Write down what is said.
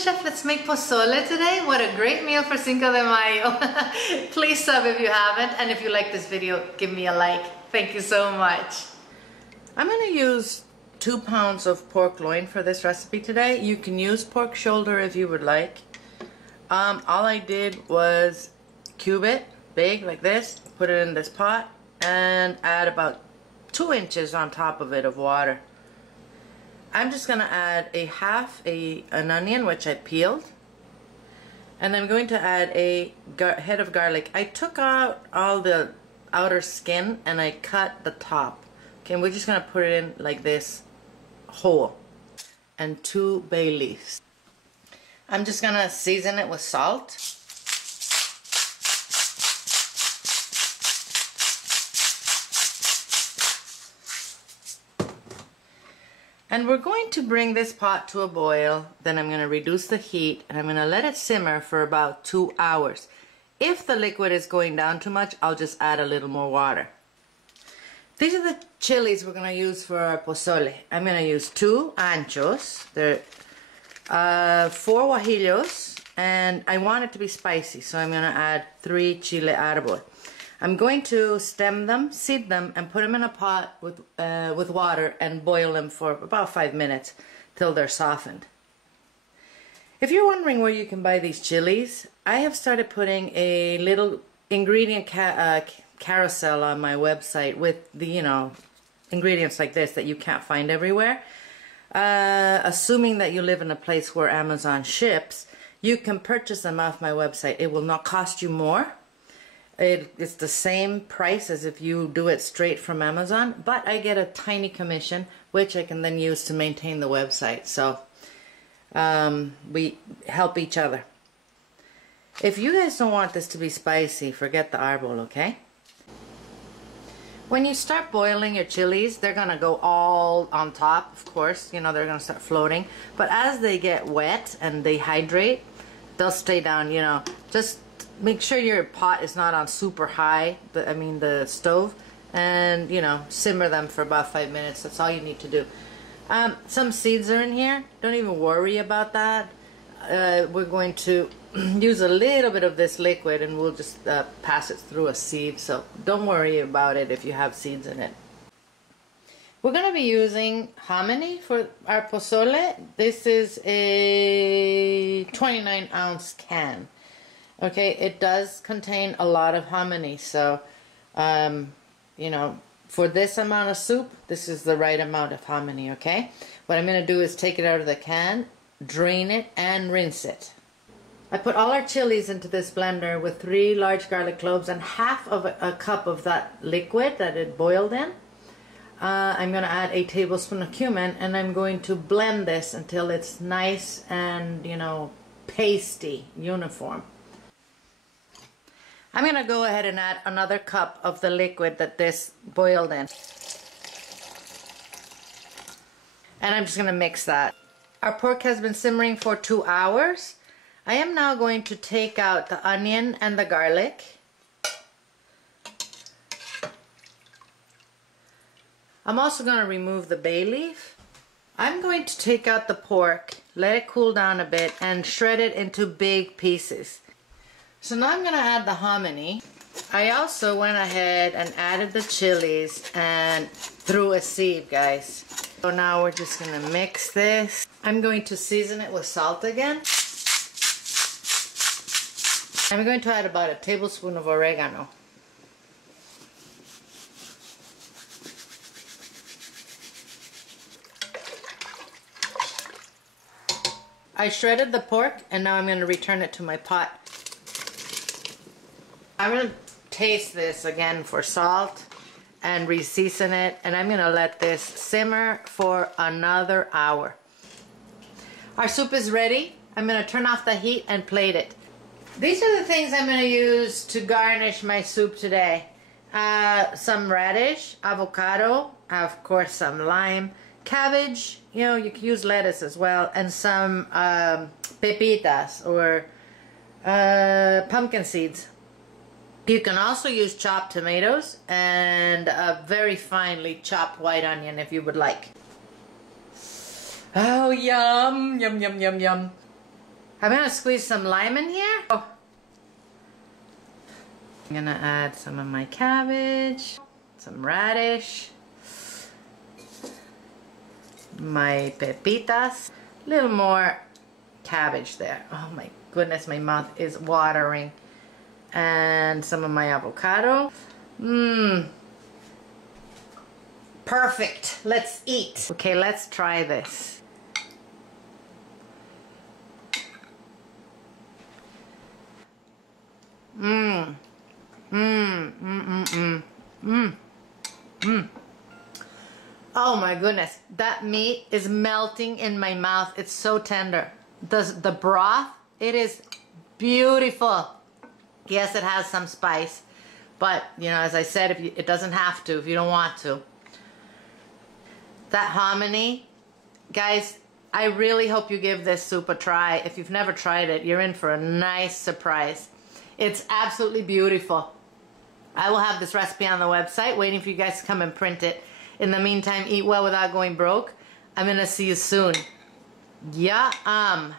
Chef, let's make pozole today. What a great meal for Cinco de Mayo. Please sub if you haven't, and if you like this video, give me a like. Thank you so much. I'm going to use 2 pounds of pork loin for this recipe today. You can use pork shoulder if you would like. All I did was cube it big like this, put it in this pot, and add about 2 inches on top of it of water. I'm just going to add an onion, which I peeled, and I'm going to add a head of garlic. I took out all the outer skin and I cut the top. Okay, and we're just going to put it in like this whole, and 2 bay leaves. I'm just going to season it with salt. And we're going to bring this pot to a boil. Then I'm going to reduce the heat and I'm going to let it simmer for about 2 hours. If the liquid is going down too much, I'll just add a little more water. These are the chilies we're going to use for our pozole. I'm going to use 2 anchos. They're 4 guajillos, and I want it to be spicy, so I'm going to add 3 chile arbol. I'm going to stem them, seed them, and put them in a pot with water and boil them for about 5 minutes till they're softened. If you're wondering where you can buy these chilies, I have started putting a little ingredient carousel on my website with the, ingredients like this that you can't find everywhere. Assuming that you live in a place where Amazon ships, you can purchase them off my website. It will not cost you more. It's the same price as if you do it straight from Amazon, but I get a tiny commission, which I can then use to maintain the website. So we help each other. If you guys don't want this to be spicy, forget the arbol, okay? When you start boiling your chilies, they're going to go all on top, of course. They're going to start floating. But as they get wet and they hydrate, they'll stay down, Just make sure your pot is not on super high, the stove, and, simmer them for about 5 minutes. That's all you need to do. Some seeds are in here. Don't even worry about that. We're going to use a little bit of this liquid and we'll just pass it through a sieve, so don't worry about it if you have seeds in it. We're going to be using hominy for our pozole. This is a 29-ounce can. Okay, it does contain a lot of hominy, so for this amount of soup, this is the right amount of hominy, okay? What I'm going to do is take it out of the can, drain it, and rinse it. I put all our chilies into this blender with 3 large garlic cloves and half of a cup of that liquid that it boiled in. I'm going to add a tablespoon of cumin, and I'm going to blend this until it's nice and, pasty, uniform. I'm going to go ahead and add another cup of the liquid that this boiled in. And I'm just going to mix that. Our pork has been simmering for 2 hours. I am now going to take out the onion and the garlic. I'm also going to remove the bay leaf. I'm going to take out the pork, let it cool down a bit, and shred it into big pieces. So now I'm going to add the hominy. I also went ahead and added the chilies and threw a sieve, guys. So now we're just going to mix this. I'm going to season it with salt again. I'm going to add about a tablespoon of oregano. I shredded the pork, and now I'm going to return it to my pot. I'm going to taste this again for salt and re-season it, and I'm going to let this simmer for another hour. Our soup is ready. I'm going to turn off the heat and plate it. These are the things I'm going to use to garnish my soup today. Some radish, avocado, of course some lime, cabbage, you can use lettuce as well, and some pepitas or pumpkin seeds. You can also use chopped tomatoes and a very finely chopped white onion if you would like. Oh, yum, yum, yum, yum, yum. I'm gonna squeeze some lime in here. Oh. I'm gonna add some of my cabbage, some radish, my pepitas, a little more cabbage there. Oh my goodness, my mouth is watering. And some of my avocado. Perfect. Let's eat. Okay, let's try this. Oh my goodness, that meat is melting in my mouth. It's so tender. The broth, it is beautiful. Yes, it has some spice, but you know, as I said, it doesn't have to if you don't want to. That hominy, guys, I really hope you give this soup a try. If you've never tried it, you're in for a nice surprise. It's absolutely beautiful. I will have this recipe on the website waiting for you guys to come and print it. In the meantime, eat well without going broke. I'm gonna see you soon. Yum.